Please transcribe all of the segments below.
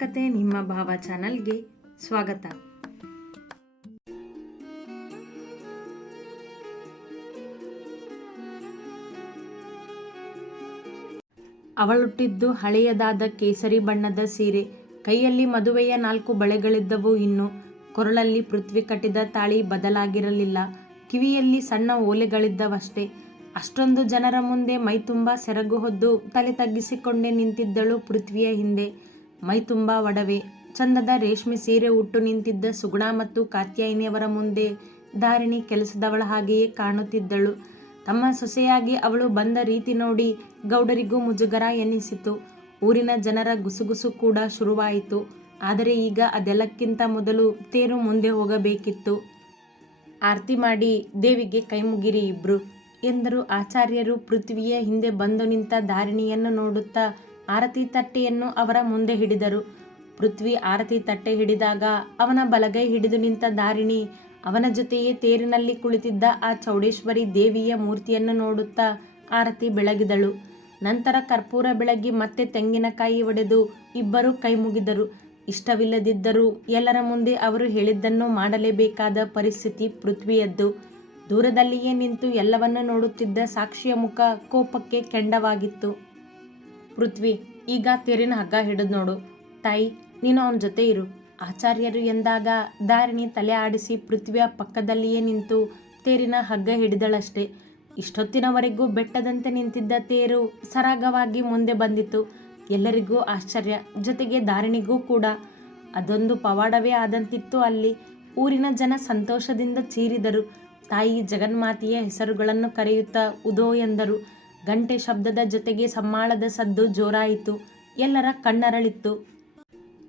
ಕತೆ ನಿಮ್ಮ ಭಾವ ಚಾನಲ್ಗೆ ಸ್ವಾಗತ. ಅವಳುಟ್ಟಿದ್ದು ಹಳೆಯದಾದ ಕೇಸರಿ ಬಣ್ಣದ ಸೀರೆ, ಕೈಯಲ್ಲಿ ಮದುವೆಯ ನಾಲ್ಕು ಬಳೆಗಳಿದ್ದವು ಇನ್ನು, ಕೊರಳಲ್ಲಿ ಪೃಥ್ವಿ ಕಟ್ಟಿದ ತಾಳಿ ಬದಲಾಗಿರಲಿಲ್ಲ, ಕಿವಿಯಲ್ಲಿ ಸಣ್ಣ ಓಲೆಗಳಿದ್ದವಷ್ಟೇ. ಅಷ್ಟೊಂದು ಜನರ ಮುಂದೆ ಮೈತುಂಬ ಸೆರಗು ಹೊದ್ದು ತಲೆ ತಗ್ಗಿಸಿಕೊಂಡೇ ನಿಂತಿದ್ದಳು ಪೃಥ್ವಿಯ ಹಿಂದೆ. ಮೈತುಂಬ ಒಡವೆ ಚಂದದ ರೇಷ್ಮೆ ಸೀರೆ ಉಟ್ಟು ನಿಂತಿದ್ದ ಸುಗುಣ ಮತ್ತು ಕಾತ್ಯಾಯಿನಿಯವರ ಮುಂದೆ ಧಾರಿಣಿ ಕೆಲಸದವಳ ಹಾಗೆಯೇ ಕಾಣುತ್ತಿದ್ದಳು. ತಮ್ಮ ಸೊಸೆಯಾಗಿ ಅವಳು ಬಂದ ರೀತಿ ನೋಡಿ ಗೌಡರಿಗೂ ಮುಜುಗರ ಎನ್ನಿಸಿತು ಊರಿನ ಜನರ ಗುಸುಗುಸು ಕೂಡ ಶುರುವಾಯಿತು. ಆದರೆ ಈಗ ಅದೆಲ್ಲಕ್ಕಿಂತ ಮೊದಲು ತೇರು ಮುಂದೆ ಹೋಗಬೇಕಿತ್ತು. ಆರತಿ ಮಾಡಿ ದೇವಿಗೆ ಕೈಮುಗಿರಿ ಇಬ್ರು ಎಂದರು. ಆಚಾರ್ಯರು ಪೃಥ್ವಿಯ ಹಿಂದೆ ಬಂದು ನಿಂತ ಧಾರಿಣಿಯನ್ನು ನೋಡುತ್ತಾ ಆರತಿ ತಟ್ಟೆಯನ್ನು ಅವರ ಮುಂದೆ ಹಿಡಿದರು. ಪೃಥ್ವಿ ಆರತಿ ತಟ್ಟೆ ಹಿಡಿದಾಗ ಅವನ ಬಲಗೈ ಹಿಡಿದು ನಿಂತ ದಾರಿಣಿ ಅವನ ಜೊತೆಯೇ ತೇರಿನಲ್ಲಿ ಕುಳಿತಿದ್ದ ಆ ಚೌಡೇಶ್ವರಿ ದೇವಿಯ ಮೂರ್ತಿಯನ್ನು ನೋಡುತ್ತಾ ಆರತಿ ಬೆಳಗಿದಳು. ನಂತರ ಕರ್ಪೂರ ಬೆಳಗಿ ಮತ್ತೆ ತೆಂಗಿನಕಾಯಿ ಒಡೆದು ಇಬ್ಬರು ಕೈ ಮುಗಿದರು. ಇಷ್ಟವಿಲ್ಲದಿದ್ದರೂ ಎಲ್ಲರ ಮುಂದೆ ಅವರು ಹೇಳಿದ್ದನ್ನು ಮಾಡಲೇಬೇಕಾದ ಪರಿಸ್ಥಿತಿ ಪೃಥ್ವಿಯದ್ದು. ದೂರದಲ್ಲಿಯೇ ನಿಂತು ಎಲ್ಲವನ್ನೂ ನೋಡುತ್ತಿದ್ದ ಸಾಕ್ಷಿಯ ಮುಖ ಕೋಪಕ್ಕೆ ಕೆಂಡವಾಗಿತ್ತು. ಪೃಥ್ವಿ, ಈಗ ತೇರಿನ ಹಗ್ಗ ಹಿಡಿದು ನೋಡು. ತಾಯಿ, ನೀನು ಅವನ ಜೊತೆ ಇರು. ಆಚಾರ್ಯರು ಎಂದಾಗ ದಾರಿಣಿ ತಲೆ ಆಡಿಸಿ ಪೃಥ್ವಿಯ ಪಕ್ಕದಲ್ಲಿಯೇ ನಿಂತು ತೇರಿನ ಹಗ್ಗ ಹಿಡಿದಳಷ್ಟೇ. ಇಷ್ಟೊತ್ತಿನವರೆಗೂ ಬೆಟ್ಟದಂತೆ ನಿಂತಿದ್ದ ತೇರು ಸರಾಗವಾಗಿ ಮುಂದೆ ಬಂದಿತು ಎಲ್ಲರಿಗೂ ಆಶ್ಚರ್ಯ, ಜೊತೆಗೆ ದಾರಿಣಿಗೂ ಕೂಡ. ಅದೊಂದು ಪವಾಡವೇ ಆದಂತಿತ್ತು ಅಲ್ಲಿ. ಊರಿನ ಜನ ಸಂತೋಷದಿಂದ ಚೀರಿದರು. ತಾಯಿ ಜಗನ್ಮಾತೆಯ ಹೆಸರುಗಳನ್ನು ಕರೆಯುತ್ತಾ, ಉದೋ ಎಂದರು. ಗಂಟೆ ಶಬ್ದದ ಜೊತೆಗೆ ಸಮ್ಮಾಳದ ಸದ್ದು ಜೋರಾಯಿತು. ಎಲ್ಲರ ಕಣ್ಣರಳಿತ್ತು.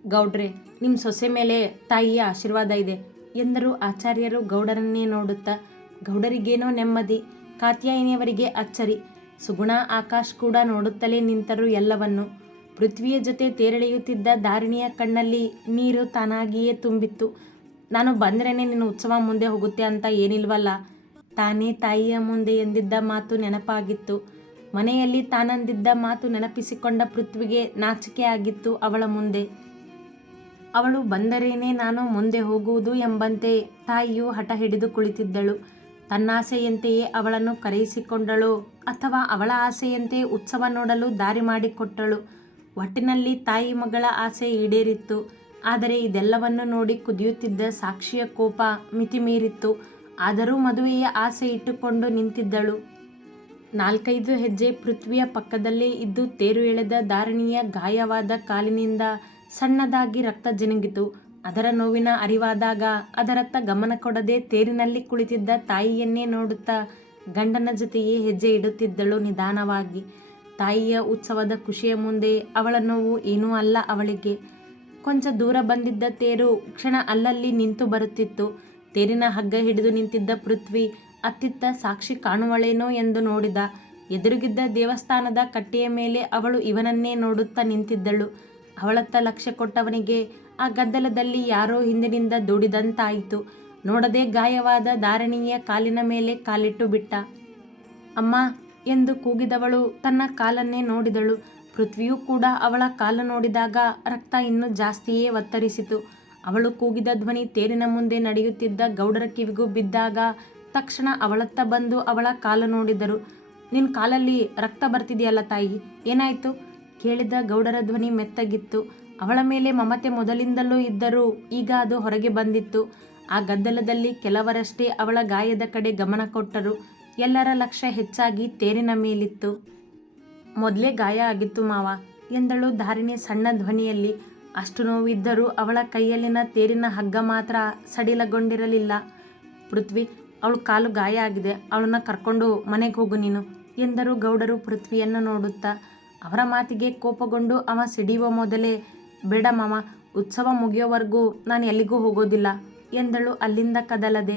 ಗೌಡ್ರೆ ನಿಮ್ಮ ಸೊಸೆ ಮೇಲೆ ತಾಯಿಯ ಆಶೀರ್ವಾದ ಇದೆ ಎಂದರು ಆಚಾರ್ಯರು ಗೌಡರನ್ನೇ ನೋಡುತ್ತಾ. ಗೌಡರಿಗೇನೋ ನೆಮ್ಮದಿ, ಕಾತ್ಯಾಯಿನಿಯವರಿಗೆ ಅಚ್ಚರಿ. ಸುಗುಣ ಆಕಾಶ್ ಕೂಡ ನೋಡುತ್ತಲೇ ನಿಂತರು ಎಲ್ಲವನ್ನು. ಪೃಥ್ವಿಯ ಜೊತೆ ತೇರಳೆಯುತ್ತಿದ್ದ ದಾರಿಣಿಯ ಕಣ್ಣಲ್ಲಿ ನೀರು ತಾನಾಗಿಯೇ ತುಂಬಿತ್ತು. ನಾನು ಬಂದ್ರೇನೆ ನಿನ್ನ ಉತ್ಸವ ಮುಂದೆ ಹೋಗುತ್ತೆ ಅಂತ ಏನಿಲ್ವಲ್ಲ. ತಾನೇ ತಾಯಿಯ ಮುಂದೆ ಎಂದಿದ್ದ ಮಾತು ನೆನಪಾಗಿತ್ತು. ಮನೆಯಲ್ಲಿ ತಾನಂದಿದ್ದ ಮಾತು ನೆನಪಿಸಿಕೊಂಡ ಪೃಥ್ವಿಗೆ ನಾಚಿಕೆ ಆಗಿತ್ತು ಅವಳ ಮುಂದೆ. ಅವಳು ಬಂದರೇನೆ ನಾನು ಮುಂದೆ ಹೋಗುವುದು ಎಂಬಂತೆ ತಾಯಿಯು ಹಠ ಹಿಡಿದು ಕುಳಿತಿದ್ದಳು. ತನ್ನಾಸೆಯಂತೆಯೇ ಅವಳನ್ನು ಕರೆಯಿಸಿಕೊಂಡಳು ಅಥವಾ ಅವಳ ಆಸೆಯಂತೆ ಉತ್ಸವ ನೋಡಲು ದಾರಿ ಮಾಡಿಕೊಟ್ಟಳು. ಒಟ್ಟಿನಲ್ಲಿ ತಾಯಿ ಮಗಳ ಆಸೆ ಈಡೇರಿತ್ತು. ಆದರೆ ಇದೆಲ್ಲವನ್ನು ನೋಡಿ ಕುದಿಯುತ್ತಿದ್ದ ಸಾಕ್ಷಿಯ ಕೋಪ ಮಿತಿಮೀರಿತ್ತು. ಆದರೂ ಮದುವೆಯ ಆಸೆ ಇಟ್ಟುಕೊಂಡು ನಿಂತಿದ್ದಳು. ನಾಲ್ಕೈದು ಹೆಜ್ಜೆ ಪೃಥ್ವಿಯ ಪಕ್ಕದಲ್ಲೇ ಇದ್ದು ತೇರು ಎಳೆದ ಧಾರಣಿಯ ಗಾಯವಾದ ಕಾಲಿನಿಂದ ಸಣ್ಣದಾಗಿ ರಕ್ತ ಜಿನುಗಿತು. ಅದರ ನೋವಿನ ಅರಿವಾದಾಗ ಅದರತ್ತ ಗಮನ ಕೊಡದೆ ತೇರಿನಲ್ಲಿ ಕುಳಿತಿದ್ದ ತಾಯಿಯನ್ನೇ ನೋಡುತ್ತಾ ಗಂಡನ ಜೊತೆಯೇ ಹೆಜ್ಜೆ ಇಡುತ್ತಿದ್ದಳು ನಿಧಾನವಾಗಿ. ತಾಯಿಯ ಉತ್ಸವದ ಖುಷಿಯ ಮುಂದೆ ಅವಳ ನೋವು ಏನೂ ಅಲ್ಲ ಅವಳಿಗೆ. ಕೊಂಚ ದೂರ ಬಂದಿದ್ದ ತೇರು ಕ್ಷಣ ಅಲ್ಲಲ್ಲಿ ನಿಂತು ಬರುತ್ತಿತ್ತು. ತೇರಿನ ಹಗ್ಗ ಹಿಡಿದು ನಿಂತಿದ್ದ ಪೃಥ್ವಿ ಅತ್ತಿತ್ತ ಸಾಕ್ಷಿ ಕಾಣುವಳೇನೋ ಎಂದು ನೋಡಿದ. ಎದುರುಗಿದ್ದ ದೇವಸ್ಥಾನದ ಕಟ್ಟೆಯ ಮೇಲೆ ಅವಳು ಇವನನ್ನೇ ನೋಡುತ್ತಾ ನಿಂತಿದ್ದಳು. ಅವಳತ್ತ ಲಕ್ಷ್ಯ ಕೊಟ್ಟವನಿಗೆ ಆ ಗದ್ದಲದಲ್ಲಿ ಯಾರೋ ಹಿಂದಿನಿಂದ ದುಡಿದಂತಾಯಿತು. ನೋಡದೆ ಗಾಯವಾದ ಧಾರಣಿಯ ಕಾಲಿನ ಮೇಲೆ ಕಾಲಿಟ್ಟು ಬಿಟ್ಟ. ಅಮ್ಮ ಎಂದು ಕೂಗಿದವಳು ತನ್ನ ಕಾಲನ್ನೇ ನೋಡಿದಳು. ಪೃಥ್ವಿಯೂ ಕೂಡ ಅವಳ ಕಾಲು ನೋಡಿದಾಗ ರಕ್ತ ಇನ್ನೂ ಜಾಸ್ತಿಯೇ ಒತ್ತರಿಸಿತು. ಅವಳು ಕೂಗಿದ ಧ್ವನಿ ತೇರಿನ ಮುಂದೆ ನಡೆಯುತ್ತಿದ್ದ ಗೌಡರ ಕಿವಿಗೂ ಬಿದ್ದಾಗ ತಕ್ಷಣ ಅವಳತ್ತ ಬಂದು ಅವಳ ಕಾಲು ನೋಡಿದರು. ನಿನ್ನ ಕಾಲಲ್ಲಿ ರಕ್ತ ಬರ್ತಿದೆಯಲ್ಲ ತಾಯಿ, ಏನಾಯಿತು? ಕೇಳಿದ ಗೌಡರ ಧ್ವನಿ ಮೆತ್ತಗಿತ್ತು. ಅವಳ ಮೇಲೆ ಮಮತೆ ಮೊದಲಿಂದಲೂ ಇದ್ದರೂ ಈಗ ಅದು ಹೊರಗೆ ಬಂದಿತ್ತು. ಆ ಗದ್ದಲದಲ್ಲಿ ಕೆಲವರಷ್ಟೇ ಅವಳ ಗಾಯದ ಕಡೆ ಗಮನ ಕೊಟ್ಟರು. ಎಲ್ಲರ ಲಕ್ಷ್ಯ ಹೆಚ್ಚಾಗಿ ತೇರಿನ ಮೇಲಿತ್ತು. ಮೊದಲೇ ಗಾಯ ಆಗಿತ್ತು ಮಾವ, ಎಂದಳು ಧಾರಿಣಿ ಸಣ್ಣ ಧ್ವನಿಯಲ್ಲಿ. ಅಷ್ಟು ನೋವಿದ್ದರೂ ಅವಳ ಕೈಯಲ್ಲಿನ ತೇರಿನ ಹಗ್ಗ ಮಾತ್ರ ಸಡಿಲಗೊಂಡಿರಲಿಲ್ಲ. ಪೃಥ್ವಿ ಅವಳು ಕಾಲು ಗಾಯ ಆಗಿದೆ. ಅವಳನ್ನ ಕರ್ಕೊಂಡು ಮನೆಗೆ ಹೋಗು ನೀನು. ಎಂದರು ಗೌಡರು ಪೃಥ್ವಿಯನ್ನು ನೋಡುತ್ತಾ. ಅವರ ಮಾತಿಗೆ ಕೋಪಗೊಂಡು ಅವ ಸಿಡಿಯುವ ಮೊದಲೇ, ಬೇಡ ಮಾವ, ಉತ್ಸವ ಮುಗಿಯೋವರೆಗೂ ನಾನು ಎಲ್ಲಿಗೂ ಹೋಗೋದಿಲ್ಲ ಎಂದಳು ಅಲ್ಲಿಂದ ಕದಲದೆ.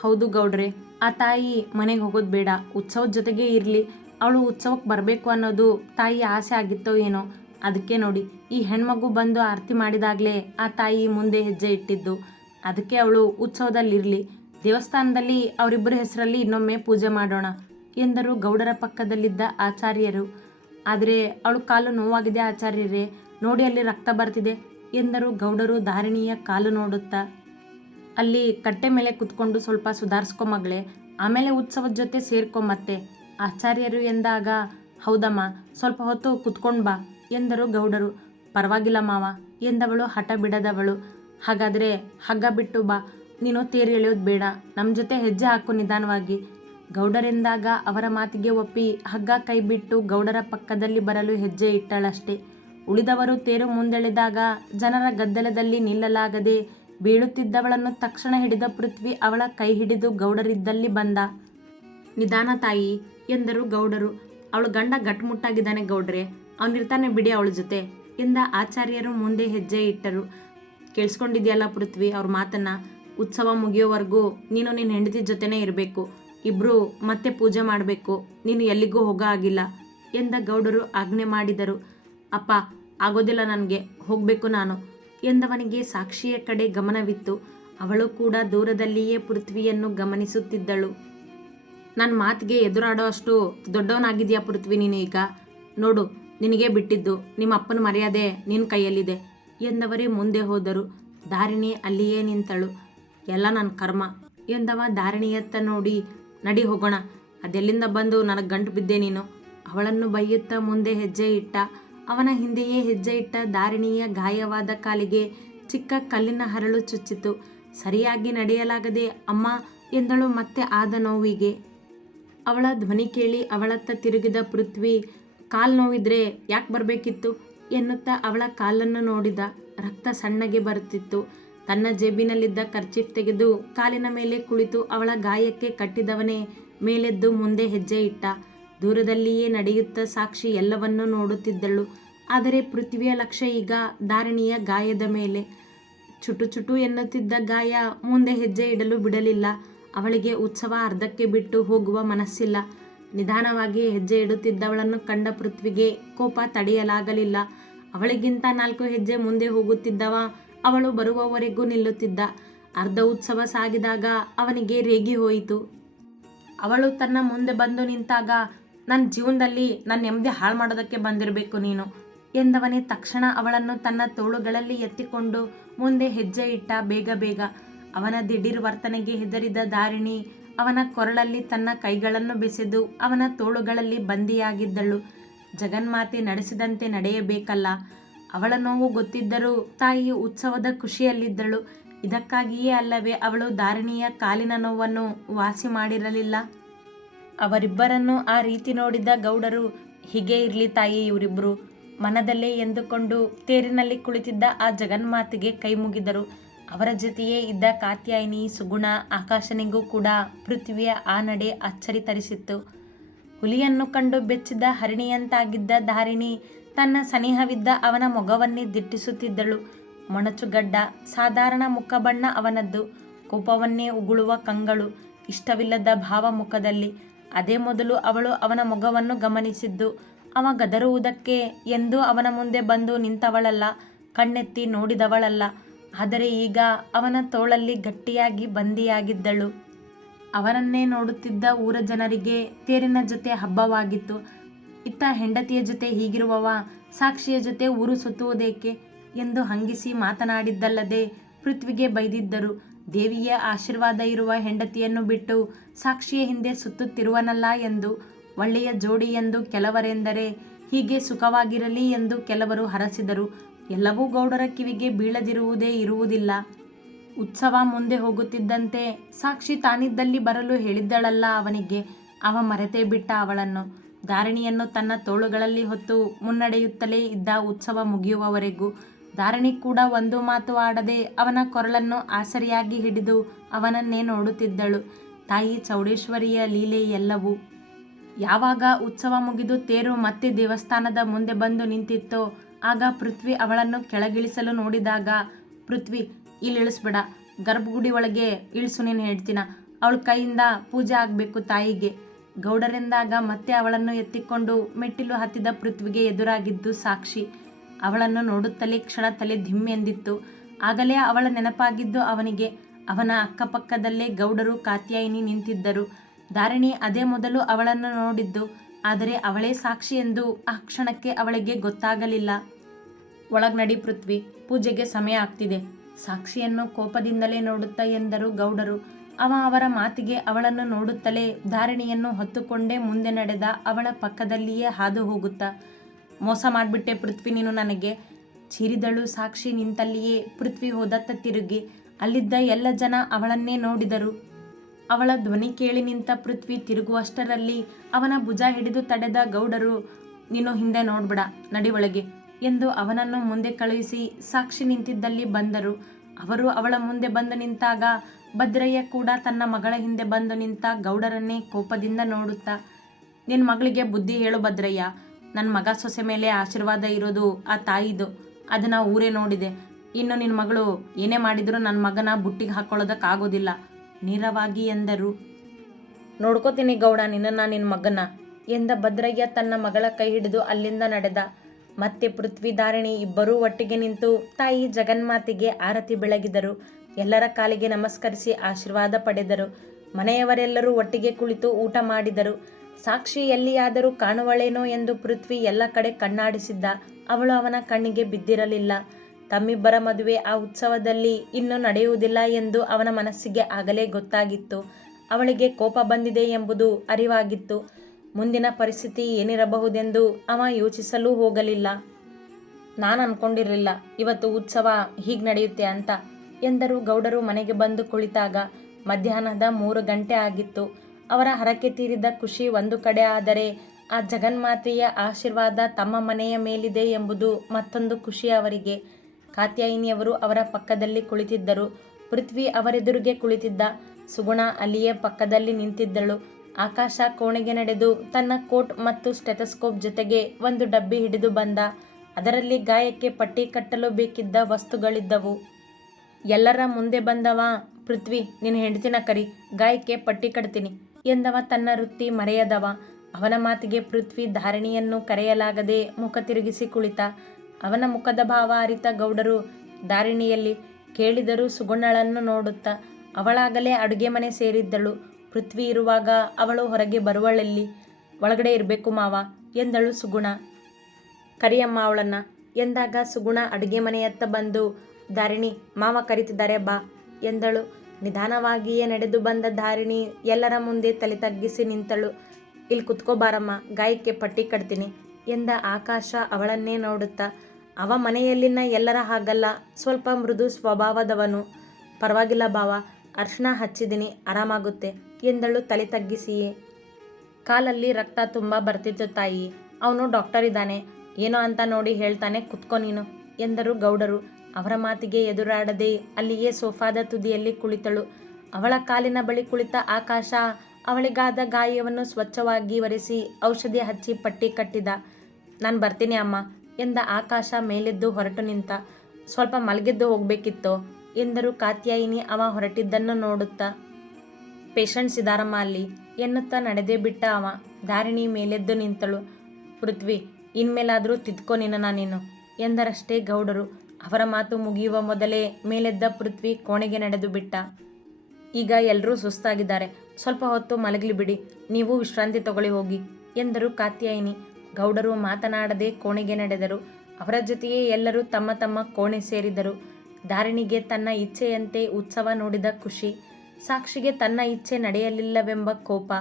ಹೌದು ಗೌಡ್ರೆ, ಆ ತಾಯಿ ಮನೆಗೆ ಹೋಗೋದು ಬೇಡ. ಉತ್ಸವದ ಜೊತೆಗೆ ಇರಲಿ. ಅವಳು ಉತ್ಸವಕ್ಕೆ ಬರಬೇಕು ಅನ್ನೋದು ತಾಯಿ ಆಸೆ ಆಗಿತ್ತೋ ಏನೋ. ಅದಕ್ಕೆ ನೋಡಿ. ಈ ಹೆಣ್ಮಗು ಬಂದು ಆರತಿ ಮಾಡಿದಾಗಲೇ ಆ ತಾಯಿ ಮುಂದೆ ಹೆಜ್ಜೆ ಇಟ್ಟಿದ್ದು. ಅದಕ್ಕೆ ಅವಳು ಉತ್ಸವದಲ್ಲಿರಲಿ. ದೇವಸ್ಥಾನದಲ್ಲಿ ಅವರಿಬ್ಬರ ಹೆಸರಲ್ಲಿ ಇನ್ನೊಮ್ಮೆ ಪೂಜೆ ಮಾಡೋಣ ಎಂದರು ಗೌಡರ ಪಕ್ಕದಲ್ಲಿದ್ದ ಆಚಾರ್ಯರು. ಆದರೆ ಅವಳು ಕಾಲು ನೋವಾಗಿದೆ ಆಚಾರ್ಯರೇ, ನೋಡಿ ಅಲ್ಲಿ ರಕ್ತ ಬರ್ತಿದೆ ಎಂದರು ಗೌಡರು ಧಾರಿಣಿಯ ಕಾಲು ನೋಡುತ್ತಾ. ಅಲ್ಲಿ ಕಟ್ಟೆ ಮೇಲೆ ಕುತ್ಕೊಂಡು ಸ್ವಲ್ಪ ಸುಧಾರಿಸ್ಕೊ ಮಗಳೇ, ಆಮೇಲೆ ಉತ್ಸವದ ಜೊತೆ ಸೇರ್ಕೊ ಮತ್ತೆ, ಆಚಾರ್ಯರು ಎಂದಾಗ, ಹೌದಮ್ಮ, ಸ್ವಲ್ಪ ಹೊತ್ತು ಕುತ್ಕೊಂಡು ಬಾ ಎಂದರು ಗೌಡರು. ಪರವಾಗಿಲ್ಲ ಮಾವ ಎಂದವಳು ಹಠ ಬಿಡದವಳು. ಹಾಗಾದರೆ ಹಗ್ಗ ಬಿಟ್ಟು ಬಾ ನೀನು ತೇರು ಎಳೆಯೋದು ಬೇಡ. ನಮ್ಮ ಜೊತೆ ಹೆಜ್ಜೆ ಹಾಕು ನಿಧಾನವಾಗಿ. ಗೌಡರೆಂದಾಗ ಅವರ ಮಾತಿಗೆ ಒಪ್ಪಿ ಹಗ್ಗ ಕೈ ಬಿಟ್ಟು ಗೌಡರ ಪಕ್ಕದಲ್ಲಿ ಬರಲು ಹೆಜ್ಜೆ ಇಟ್ಟಳಷ್ಟೇ. ಉಳಿದವರು ತೇರು ಮುಂದೆಳೆದಾಗ ಜನರ ಗದ್ದಲದಲ್ಲಿ ನಿಲ್ಲಲಾಗದೆ ಬೀಳುತ್ತಿದ್ದವಳನ್ನು ತಕ್ಷಣ ಹಿಡಿದ ಪೃಥ್ವಿ ಅವಳ ಕೈ ಹಿಡಿದು ಗೌಡರಿದ್ದಲ್ಲಿ ಬಂದ. ನಿಧಾನ ತಾಯಿ, ಎಂದರು ಗೌಡರು. ಅವಳು ಗಂಡ ಗಟ್ಮುಟ್ಟಾಗಿದ್ದಾನೆ ಗೌಡ್ರೆ. ಅವನಿರ್ತಾನೆ ಬಿಡಿ ಅವಳ ಜೊತೆ ಎಂದ ಆಚಾರ್ಯರು ಮುಂದೆ ಹೆಜ್ಜೆ ಇಟ್ಟರು. ಕೇಳಿಸ್ಕೊಂಡಿದೆಯಲ್ಲ ಪೃಥ್ವಿ ಅವ್ರ ಮಾತನ್ನ? ಉತ್ಸವ ಮುಗಿಯೋವರೆಗೂ ನೀನು ನಿನ್ನ ಹೆಂಡತಿ ಜೊತೆನೇ ಇರಬೇಕು. ಇಬ್ಬರು ಮತ್ತೆ ಪೂಜೆ ಮಾಡಬೇಕು. ನೀನು ಎಲ್ಲಿಗೂ ಹೋಗೋ ಆಗಿಲ್ಲ ಎಂದ ಗೌಡರು ಆಜ್ಞೆ ಮಾಡಿದರು. ಅಪ್ಪ, ಆಗೋದಿಲ್ಲ ನನಗೆ, ಹೋಗಬೇಕು ನಾನು ಎಂದವನಿಗೆ ಸಾಕ್ಷಿಯ ಕಡೆ ಗಮನವಿತ್ತು. ಅವಳು ಕೂಡ ದೂರದಲ್ಲಿಯೇ ಪೃಥ್ವಿಯನ್ನು ಗಮನಿಸುತ್ತಿದ್ದಳು. ನನ್ನ ಮಾತಿಗೆ ಎದುರಾಡೋ ಅಷ್ಟು ದೊಡ್ಡವನಾಗಿದೆಯಾ ಪೃಥ್ವಿ ನೀನು ಈಗ? ನೋಡು, ನಿನಗೆ ಬಿಟ್ಟಿದ್ದು, ನಿಮ್ಮ ಅಪ್ಪನ ಮರ್ಯಾದೆ ನಿನ್ನ ಕೈಯಲ್ಲಿದೆ ಎಂದವರೇ ಮುಂದೆ ಹೋದರು. ದಾರಿಣಿ ಅಲ್ಲಿಯೇ ನಿಂತಳು. ಎಲ್ಲ ನನ್ನ ಕರ್ಮ. ಎಂದವ ದಾರಿಣಿಯತ್ತ ನೋಡಿ ನಡಿ ಹೋಗೋಣ. ಅದೆಲ್ಲಿಂದ ಬಂದು ನನಗೆ ಗಂಟು ಬಿದ್ದೆ ನೀನು? ಅವಳನ್ನು ಬೈಯುತ್ತಾ ಮುಂದೆ ಹೆಜ್ಜೆ ಇಟ್ಟ. ಅವನ ಹಿಂದೆಯೇ ಹೆಜ್ಜೆ ಇಟ್ಟ ದಾರಿಣಿಯ ಗಾಯವಾದ ಕಾಲಿಗೆ ಚಿಕ್ಕ ಕಲ್ಲಿನ ಹರಳು ಚುಚ್ಚಿತು. ಸರಿಯಾಗಿ ನಡೆಯಲಾಗದೆ ಅಮ್ಮ ಎಂದಳು ಮತ್ತೆ ಆದ ನೋವಿಗೆ. ಅವಳ ಧ್ವನಿ ಕೇಳಿ ಅವಳತ್ತ ತಿರುಗಿದ ಪೃಥ್ವಿ, ಕಾಲು ನೋವಿದ್ರೆ ಯಾಕೆ ಬರಬೇಕಿತ್ತು ಎನ್ನುತ್ತಾ ಅವಳ ಕಾಲನ್ನು ನೋಡಿದ. ರಕ್ತ ಸಣ್ಣಗೆ ಬರುತ್ತಿತ್ತು. ತನ್ನ ಜೇಬಿನಲ್ಲಿದ್ದ ಖರ್ಚಿಫ್ ತೆಗೆದು ಕಾಲಿನ ಮೇಲೆ ಕುಳಿತು ಅವಳ ಗಾಯಕ್ಕೆ ಕಟ್ಟಿದವನೇ ಮೇಲೆದ್ದು ಮುಂದೆ ಹೆಜ್ಜೆ ಇಟ್ಟ. ದೂರದಲ್ಲಿಯೇ ನಡೆಯುತ್ತಾ ಸಾಕ್ಷಿ ಎಲ್ಲವನ್ನೂ ನೋಡುತ್ತಿದ್ದಳು. ಆದರೆ ಪೃಥ್ವಿಯ ಲಕ್ಷ್ಯ ಈಗ ಧಾರಣಿಯ ಗಾಯದ ಮೇಲೆ. ಚುಟು ಚುಟು ಎನ್ನುತ್ತಿದ್ದ ಗಾಯ ಮುಂದೆ ಹೆಜ್ಜೆ ಇಡಲು ಬಿಡಲಿಲ್ಲ. ಅವಳಿಗೆ ಉತ್ಸವ ಅರ್ಧಕ್ಕೆ ಬಿಟ್ಟು ಹೋಗುವ ಮನಸ್ಸಿಲ್ಲ. ನಿಧಾನವಾಗಿ ಹೆಜ್ಜೆ ಇಡುತ್ತಿದ್ದವಳನ್ನು ಕಂಡ ಪೃಥ್ವಿಗೆ ಕೋಪ ತಡೆಯಲಾಗಲಿಲ್ಲ. ಅವಳಿಗಿಂತ ನಾಲ್ಕು ಹೆಜ್ಜೆ ಮುಂದೆ ಹೋಗುತ್ತಿದ್ದವ ಅವಳು ಬರುವವರೆಗೂ ನಿಲ್ಲುತ್ತಿದ್ದ. ಅರ್ಧ ಉತ್ಸವ ಸಾಗಿದಾಗ ಅವನಿಗೆ ರೇಗಿ ಹೋಯಿತು. ಅವಳು ತನ್ನ ಮುಂದೆ ಬಂದು ನಿಂತಾಗ ನನ್ನ ಜೀವನದಲ್ಲಿ ನನ್ನ ನೆಮ್ಮದಿ ಹಾಳು ಮಾಡೋದಕ್ಕೆ ಬಂದಿರಬೇಕು ನೀನು ಎಂದವನೇ ತಕ್ಷಣ ಅವಳನ್ನು ತನ್ನ ತೋಳುಗಳಲ್ಲಿ ಎತ್ತಿಕೊಂಡು ಮುಂದೆ ಹೆಜ್ಜೆ ಇಟ್ಟ ಬೇಗ ಬೇಗ. ಅವನ ದಿಢೀರ್ ವರ್ತನೆಗೆ ಹೆದರಿದ ದಾರಿಣಿ ಅವನ ಕೊರಳಲ್ಲಿ ತನ್ನ ಕೈಗಳನ್ನು ಬೆಸೆದು ಅವನ ತೋಳುಗಳಲ್ಲಿ ಬಂದಿಯಾಗಿದ್ದಳು. ಜಗನ್ಮಾತೆ ನಡೆಸಿದಂತೆ ನಡೆಯಬೇಕಲ್ಲ. ಅವಳ ನೋವು ಗೊತ್ತಿದ್ದರೂ ತಾಯಿ ಉತ್ಸವದ ಖುಷಿಯಲ್ಲಿದ್ದಳು. ಇದಕ್ಕಾಗಿಯೇ ಅಲ್ಲವೇ ಅವಳು ಧಾರಣಿಯ ಕಾಲಿನ ನೋವನ್ನು ವಾಸಿ ಮಾಡಿರಲಿಲ್ಲ. ಅವರಿಬ್ಬರನ್ನು ಆ ರೀತಿ ನೋಡಿದ ಗೌಡರು, ಹೀಗೆ ಇರಲಿ ತಾಯಿ ಇವರಿಬ್ಬರು ಮನದಲ್ಲೇ ಎಂದುಕೊಂಡು ತೇರಿನಲ್ಲಿ ಕುಳಿತಿದ್ದ ಆ ಜಗನ್ಮಾತೆಗೆ ಕೈ ಮುಗಿದರು. ಅವರ ಜೊತೆಯೇ ಇದ್ದ ಕಾತ್ಯಾಯಿನಿ, ಸುಗುಣ, ಆಕಾಶನಿಗೂ ಕೂಡ ಪೃಥ್ವಿಯ ಆ ನಡೆ ಅಚ್ಚರಿ ತರಿಸಿತ್ತು. ಹುಲಿಯನ್ನು ಕಂಡು ಬೆಚ್ಚಿದ ಹರಿಣಿಯಂತಾಗಿದ್ದ ಧಾರಿಣಿ ತನ್ನ ಸನಿಹವಿದ್ದ ಅವನ ಮೊಗವನ್ನೇ ದಿಟ್ಟಿಸುತ್ತಿದ್ದಳು. ಮೊಣಚುಗಡ್ಡ ಸಾಧಾರಣ ಮುಖಬಣ್ಣ ಅವನದ್ದು. ಕೋಪವನ್ನೇ ಉಗುಳುವ ಕಂಗಳು, ಇಷ್ಟವಿಲ್ಲದ ಭಾವ ಮುಖದಲ್ಲಿ. ಅದೇ ಮೊದಲು ಅವಳು ಅವನ ಮೊಗವನ್ನು ಗಮನಿಸಿದ್ದು. ಅವ ಗದರುವುದಕ್ಕೆ ಎಂದು ಅವನ ಮುಂದೆ ಬಂದು ನಿಂತವಳಲ್ಲ, ಕಣ್ಣೆತ್ತಿ ನೋಡಿದವಳಲ್ಲ. ಆದರೆ ಈಗ ಅವನ ತೋಳಲ್ಲಿ ಗಟ್ಟಿಯಾಗಿ ಬಂದಿಯಾಗಿದ್ದಳು. ಅವರನ್ನೇ ನೋಡುತ್ತಿದ್ದ ಊರ ಜನರಿಗೆ ತೇರಿನ ಜೊತೆ ಹಬ್ಬವಾಗಿತ್ತು. ಇತ್ತ ಹೆಂಡತಿಯ ಜೊತೆ ಹೀಗಿರುವವ, ಸಾಕ್ಷಿಯ ಜೊತೆ ಊರು ಸುತ್ತುವುದೇಕೆ ಎಂದು ಹಂಗಿಸಿ ಮಾತನಾಡಿದ್ದಲ್ಲದೆ ಪೃಥ್ವಿಗೆ ಬೈದಿದ್ದರು. ದೇವಿಯ ಆಶೀರ್ವಾದ ಇರುವ ಹೆಂಡತಿಯನ್ನು ಬಿಟ್ಟು ಸಾಕ್ಷಿಯ ಹಿಂದೆ ಸುತ್ತುತ್ತಿರುವನಲ್ಲ ಎಂದು ಒಳ್ಳೆಯ ಜೋಡಿ ಎಂದು ಕೆಲವರೆಂದರೆ ಹೀಗೆ ಸುಖವಾಗಿರಲಿ ಎಂದು ಕೆಲವರು ಹರಸಿದರು. ಎಲ್ಲವೂ ಗೌಡರ ಕಿವಿಗೆ ಬೀಳದಿರುವುದೇ ಇರುವುದಿಲ್ಲ. ಉತ್ಸವ ಮುಂದೆ ಹೋಗುತ್ತಿದ್ದಂತೆ ಸಾಕ್ಷಿ ತಾನಿದ್ದಲ್ಲಿ ಬರಲು ಹೇಳಿದ್ದಳಲ್ಲ ಅವನಿಗೆ. ಅವ ಮರೆತೇ ಬಿಟ್ಟ ಅವಳನ್ನು. ಧಾರಣಿಯನ್ನು ತನ್ನ ತೋಳುಗಳಲ್ಲಿ ಹೊತ್ತು ಮುನ್ನಡೆಯುತ್ತಲೇ ಇದ್ದ ಉತ್ಸವ ಮುಗಿಯುವವರೆಗೂ ಧಾರಣಿ ಕೂಡ ಒಂದು ಮಾತು ಆಡದೆ ಅವನ ಕೊರಳನ್ನು ಆಸರಿಯಾಗಿ ಹಿಡಿದು ಅವನನ್ನೇ ನೋಡುತ್ತಿದ್ದಳು. ತಾಯಿ ಚೌಡೇಶ್ವರಿಯ ಲೀಲೆ ಎಲ್ಲವೂ. ಯಾವಾಗ ಉತ್ಸವ ಮುಗಿದು ತೇರು ಮತ್ತೆ ದೇವಸ್ಥಾನದ ಮುಂದೆ ಬಂದು ನಿಂತಿತ್ತೋ, ಆಗ ಪೃಥ್ವಿ ಅವಳನ್ನು ಕೆಳಗಿಳಿಸಲು ನೋಡಿದಾಗ, ಪೃಥ್ವಿ ಇಳಿಸ್ಬೇಡ. ಗರ್ಭಗುಡಿ ಒಳಗೆ ಇಳಿಸು, ನೀನು ಹೇಳ್ತೀನ. ಅವಳ ಕೈಯಿಂದ ಪೂಜೆ ಆಗಬೇಕು ತಾಯಿಗೆ. ಗೌಡರೆಂದಾಗ ಮತ್ತೆ ಅವಳನ್ನು ಎತ್ತಿಕೊಂಡು ಮೆಟ್ಟಿಲು ಹತ್ತಿದ ಪೃಥ್ವಿಗೆ ಎದುರಾಗಿದ್ದು ಸಾಕ್ಷಿ. ಅವಳನ್ನು ನೋಡುತ್ತಲೇ ಕ್ಷಣ ತಲೆ ಧಿಮ್ಮೆಂದಿತ್ತು ಆಗಲೇ ಅವಳ ನೆನಪಾಗಿದ್ದು ಅವನಿಗೆ. ಅವನ ಅಕ್ಕಪಕ್ಕದಲ್ಲೇ ಗೌಡರು ಕಾತ್ಯಾಯಿನಿ ನಿಂತಿದ್ದರು. ಧಾರಿಣಿ ಅದೇ ಮೊದಲು ಅವಳನ್ನು ನೋಡಿದ್ದು. ಆದರೆ ಅವಳೇ ಸಾಕ್ಷಿ ಎಂದು ಆ ಕ್ಷಣಕ್ಕೆ ಅವಳಿಗೆ ಗೊತ್ತಾಗಲಿಲ್ಲ. ಒಳಗ್ ನಡಿ ಪೃಥ್ವಿ, ಪೂಜೆಗೆ ಸಮಯ ಆಗ್ತಿದೆ. ಸಾಕ್ಷಿಯನ್ನು ಕೋಪದಿಂದಲೇ ನೋಡುತ್ತಾ ಎಂದರು ಗೌಡರು. ಅವ ಅವರ ಮಾತಿಗೆ ಅವಳನ್ನು ನೋಡುತ್ತಲೇ ಧಾರಣಿಯನ್ನು ಹೊತ್ತುಕೊಂಡೇ ಮುಂದೆ ನಡೆದ ಅವಳ ಪಕ್ಕದಲ್ಲಿಯೇ ಹಾದು ಹೋಗುತ್ತಾ. ಮೋಸ ಮಾಡಿಬಿಟ್ಟೆ ಪೃಥ್ವಿ ನೀನು ನನಗೆ. ಚಿರಿದಳು ಸಾಕ್ಷಿ ನಿಂತಲ್ಲಿಯೇ ಪೃಥ್ವಿ ಹೋದತ್ತ ತಿರುಗಿ. ಅಲ್ಲಿದ್ದ ಎಲ್ಲ ಜನ ಅವಳನ್ನೇ ನೋಡಿದರು. ಅವಳ ಧ್ವನಿ ಕೇಳಿ ನಿಂತ ಪೃಥ್ವಿ ತಿರುಗುವಷ್ಟರಲ್ಲಿ ಅವನ ಭುಜ ಹಿಡಿದು ತಡೆದ ಗೌಡರು, ನೀನು ಹಿಂದೆ ನೋಡ್ಬಿಡ, ನಡಿ ಒಳಗೆ ಎಂದು ಅವನನ್ನು ಮುಂದೆ ಕಳುಹಿಸಿ ಸಾಕ್ಷಿ ನಿಂತಿದ್ದಲ್ಲಿ ಬಂದರು. ಅವರು ಅವಳ ಮುಂದೆ ಬಂದು ನಿಂತಾಗ ಭದ್ರಯ್ಯ ಕೂಡ ತನ್ನ ಮಗಳ ಹಿಂದೆ ಬಂದು ನಿಂತ ಗೌಡರನ್ನೇ ಕೋಪದಿಂದ ನೋಡುತ್ತಾ ನಿನ್ನ ಮಗಳಿಗೆ ಬುದ್ಧಿ ಹೇಳು ಭದ್ರಯ್ಯ. ನನ್ನ ಮಗ ಸೊಸೆ ಮೇಲೆ ಆಶೀರ್ವಾದ ಇರೋದು ಆ ತಾಯಿದು. ಅದನ್ನು ಊರೇ ನೋಡಿದೆ. ಇನ್ನು ನಿನ್ನ ಮಗಳು ಏನೇ ಮಾಡಿದರೂ ನನ್ನ ಮಗನ ಬುಟ್ಟಿಗೆ ಹಾಕೊಳ್ಳೋದಕ್ಕಾಗೋದಿಲ್ಲ. ನೇರವಾಗಿ ಎಂದರು. ನೋಡ್ಕೋತೀನಿ ಗೌಡ ನಿನ್ನ ನಿನ್ನ ಮಗನ ಎಂದ ಭದ್ರಯ್ಯ ತನ್ನ ಮಗಳ ಕೈ ಹಿಡಿದು ಅಲ್ಲಿಂದ ನಡೆದ. ಮತ್ತೆ ಪೃಥ್ವಿ ಧಾರಿಣಿ ಇಬ್ಬರೂ ಒಟ್ಟಿಗೆ ನಿಂತು ತಾಯಿ ಜಗನ್ಮಾತೆಗೆ ಆರತಿ ಬೆಳಗಿದರು. ಎಲ್ಲರ ಕಾಲಿಗೆ ನಮಸ್ಕರಿಸಿ ಆಶೀರ್ವಾದ ಪಡೆದರು. ಮನೆಯವರೆಲ್ಲರೂ ಒಟ್ಟಿಗೆ ಕುಳಿತು ಊಟ ಮಾಡಿದರು. ಸಾಕ್ಷಿ ಎಲ್ಲಿಯಾದರೂ ಕಾಣುವಳೇನೋ ಎಂದು ಪೃಥ್ವಿ ಎಲ್ಲ ಕಡೆ ಕಣ್ಣಾಡಿಸಿದ್ದ. ಅವಳು ಅವನ ಕಣ್ಣಿಗೆ ಬಿದ್ದಿರಲಿಲ್ಲ. ತಮ್ಮಿಬ್ಬರ ಮದುವೆ ಆ ಉತ್ಸವದಲ್ಲಿ ಇನ್ನು ನಡೆಯುವುದಿಲ್ಲ ಎಂದು ಅವನ ಮನಸ್ಸಿಗೆ ಆಗಲೇ ಗೊತ್ತಾಗಿತ್ತು. ಅವಳಿಗೆ ಕೋಪ ಬಂದಿದೆ ಎಂಬುದು ಅರಿವಾಗಿತ್ತು. ಮುಂದಿನ ಪರಿಸ್ಥಿತಿ ಏನಿರಬಹುದೆಂದು ಅವ ಯೋಚಿಸಲೂ ಹೋಗಲಿಲ್ಲ. ನಾನು ಅನ್ಕೊಂಡಿರಲಿಲ್ಲ, ಇವತ್ತು ಉತ್ಸವ ಹೀಗೆ ನಡೆಯುತ್ತೆ ಅಂತ. ಎಂದರು. ಗೌಡರು ಮನೆಗೆ ಬಂದು ಕುಳಿತಾಗ ಮಧ್ಯಾಹ್ನದ ಮೂರು ಗಂಟೆ ಆಗಿತ್ತು. ಅವರ ಹರಕೆ ತೀರಿದ ಖುಷಿ ಒಂದು ಕಡೆ ಆದರೆ ಆ ಜಗನ್ಮಾತೆಯ ಆಶೀರ್ವಾದ ತಮ್ಮ ಮನೆಯ ಮೇಲಿದೆ ಎಂಬುದು ಮತ್ತೊಂದು ಖುಷಿ ಅವರಿಗೆ. ಕಾತ್ಯಾಯಿನಿಯವರು ಅವರ ಪಕ್ಕದಲ್ಲಿ ಕುಳಿತಿದ್ದರು. ಪೃಥ್ವಿ ಅವರೆದುರಿಗೆ ಕುಳಿತಿದ್ದ. ಸುಗುಣ ಅಲ್ಲಿಯೇ ಪಕ್ಕದಲ್ಲಿ ನಿಂತಿದ್ದಳು. ಆಕಾಶ ಕೋಣೆಗೆ ನಡೆದು ತನ್ನ ಕೋಟ್ ಮತ್ತು ಸ್ಟೆಥಸ್ಕೋಪ್ ಜೊತೆಗೆ ಒಂದು ಡಬ್ಬಿ ಹಿಡಿದು ಬಂದ. ಅದರಲ್ಲಿ ಗಾಯಕ್ಕೆ ಪಟ್ಟಿ ಕಟ್ಟಲು ಬೇಕಿದ್ದ ವಸ್ತುಗಳಿದ್ದವು. ಎಲ್ಲರ ಮುಂದೆ ಬಂದವ, ಪೃಥ್ವಿ, ನಿನ್ನ ಹೆಂಡತಿನ ಕರಿ, ಗಾಯಕ್ಕೆ ಪಟ್ಟಿ ಕಟ್ತೀನಿ ಎಂದವ ತನ್ನ ವೃತ್ತಿ ಮರೆಯದವ. ಅವನ ಮಾತಿಗೆ ಪೃಥ್ವಿ ಧಾರಣಿಯನ್ನು ಕರೆಯಲಾಗದೆ ಮುಖ ತಿರುಗಿಸಿ ಕುಳಿತ. ಅವನ ಮುಖದ ಭಾವ ಅರಿತ ಗೌಡರು ಧಾರಿಣಿಯಲ್ಲಿ ಕೇಳಿದರೂ ಸುಗುಣಳನ್ನು ನೋಡುತ್ತ. ಅವಳಾಗಲೇ ಅಡುಗೆ ಮನೆ ಸೇರಿದ್ದಳು. ಪೃಥ್ವಿ ಇರುವಾಗ ಅವಳು ಹೊರಗೆ ಬರುವಳೆಲ್ಲಿ, ಒಳಗಡೆ ಇರಬೇಕು ಮಾವ ಎಂದಳು ಸುಗುಣ. ಕರಿಯಮ್ಮ ಅವಳನ್ನ ಎಂದಾಗ ಸುಗುಣ ಅಡುಗೆ ಮನೆಯತ್ತ ಬಂದು ಧಾರಿಣಿ, ಮಾವ ಕರಿತಿದ್ದಾರೆ, ಬಾ ಎಂದಳು. ನಿಧಾನವಾಗಿಯೇ ನಡೆದು ಬಂದ ಧಾರಿಣಿ ಎಲ್ಲರ ಮುಂದೆ ತಲೆ ತಗ್ಗಿಸಿ ನಿಂತಳು. ಇಲ್ಲಿ ಕುತ್ಕೋಬಾರಮ್ಮ ಗಾಯಕ್ಕೆ ಪಟ್ಟಿ ಕಟ್ತೀನಿ ಎಂದ ಆಕಾಶ ಅವಳನ್ನೇ ನೋಡುತ್ತಾ. ಅವ ಮನೆಯಲ್ಲಿನ ಎಲ್ಲರ ಹಾಗಲ್ಲ, ಸ್ವಲ್ಪ ಮೃದು ಸ್ವಭಾವದವನು. ಪರವಾಗಿಲ್ಲ ಬಾವ ಅರ್ಶನ ಹಚ್ಚಿದ್ದೀನಿ, ಆರಾಮಾಗುತ್ತೆ ಎಂದಳು ತಲೆ ತಗ್ಗಿಸಿಯೇ. ಕಾಲಲ್ಲಿ ರಕ್ತ ತುಂಬ ಬರ್ತಿತ್ತು ತಾಯಿ. ಅವನು ಡಾಕ್ಟರ್ ಇದ್ದಾನೆ, ಏನೋ ಅಂತ ನೋಡಿ ಹೇಳ್ತಾನೆ, ಕುತ್ಕೊ ನೀನು ಎಂದರು ಗೌಡರು. ಅವರ ಮಾತಿಗೆ ಎದುರಾಡದೆ ಅಲ್ಲಿಯೇ ಸೋಫಾದ ತುದಿಯಲ್ಲಿ ಕುಳಿತಳು. ಅವಳ ಕಾಲಿನ ಬಳಿ ಕುಳಿತ ಆಕಾಶ ಅವಳಿಗಾದ ಗಾಯವನ್ನು ಸ್ವಚ್ಛವಾಗಿ ಒರೆಸಿ ಔಷಧಿ ಹಚ್ಚಿ ಪಟ್ಟಿ ಕಟ್ಟಿದ. ನಾನು ಬರ್ತೀನಿ ಅಮ್ಮ ಎಂದ ಆಕಾಶ ಮೇಲೆದ್ದು ಹೊರಟು ನಿಂತ. ಸ್ವಲ್ಪ ಮಲಗಿದ್ದು ಹೋಗ್ಬೇಕಿತ್ತು ಎಂದರು ಕಾತ್ಯಾಯಿನಿ ಅವ ಹೊರಟಿದ್ದನ್ನು ನೋಡುತ್ತಾ. ಪೇಷಂಟ್ಸ್ ಇದಾರಮ್ಮ ಅಲ್ಲಿ ಎನ್ನುತ್ತಾ ನಡೆದೇ ಬಿಟ್ಟ ಅವ. ಧಾರಿಣಿ ಮೇಲೆದ್ದು ನಿಂತಳು. ಪೃಥ್ವಿ, ಇನ್ಮೇಲಾದರೂ ತಿದ್ಕೋ ನಿನ್ನ ನೀನು ಎಂದರಷ್ಟೇ ಗೌಡರು. ಅವರ ಮಾತು ಮುಗಿಯುವ ಮೊದಲೇ ಮೇಲೆದ್ದ ಪೃಥ್ವಿ ಕೋಣೆಗೆ ನಡೆದು ಬಿಟ್ಟ. ಈಗ ಎಲ್ಲರೂ ಸುಸ್ತಾಗಿದ್ದಾರೆ. ಸ್ವಲ್ಪ ಹೊತ್ತು ಮಲಗಲಿ ಬಿಡಿ. ನೀವು ವಿಶ್ರಾಂತಿ ತಗೊಳ್ಳಿ ಹೋಗಿ ಎಂದರು ಕಾತ್ಯಾಯಿನಿ. ಗೌಡರು ಮಾತನಾಡದೆ ಕೋಣೆಗೆ ನಡೆದರು. ಅವರ ಜೊತೆಯೇ ಎಲ್ಲರೂ ತಮ್ಮ ತಮ್ಮ ಕೋಣೆ ಸೇರಿದರು. ಧಾರಿಣಿಗೆ ತನ್ನ ಇಚ್ಛೆಯಂತೆ ಉತ್ಸವ ನೋಡಿದ ಖುಷಿ. ಸಾಕ್ಷಿಗೆ ತನ್ನ ಇಚ್ಛೆ ನಡೆಯಲಿಲ್ಲವೆಂಬ ಕೋಪ.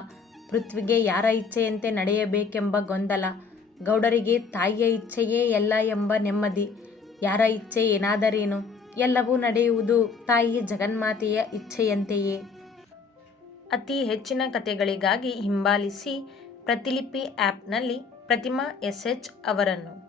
ಪೃಥ್ವಿಗೆ ಯಾರ ಇಚ್ಛೆಯಂತೆ ನಡೆಯಬೇಕೆಂಬ ಗೊಂದಲ. ಗೌಡರಿಗೆ ತಾಯಿಯ ಇಚ್ಛೆಯೇ ಎಲ್ಲ ಎಂಬ ನೆಮ್ಮದಿ. ಯಾರ ಇಚ್ಛೆ ಏನಾದರೇನು? ಎಲ್ಲವೂ ನಡೆಯುವುದು ತಾಯಿ ಜಗನ್ಮಾತೆಯ ಇಚ್ಛೆಯಂತೆಯೇ. ಅತಿ ಹೆಚ್ಚಿನ ಕಥೆಗಳಿಗಾಗಿ ಹಿಂಬಾಲಿಸಿ ಪ್ರತಿಲಿಪಿ ಆ್ಯಪ್ನಲ್ಲಿ ಪ್ರತಿಮಾ ಎಸ್ ಎಚ್ ಅವರನ್ನು.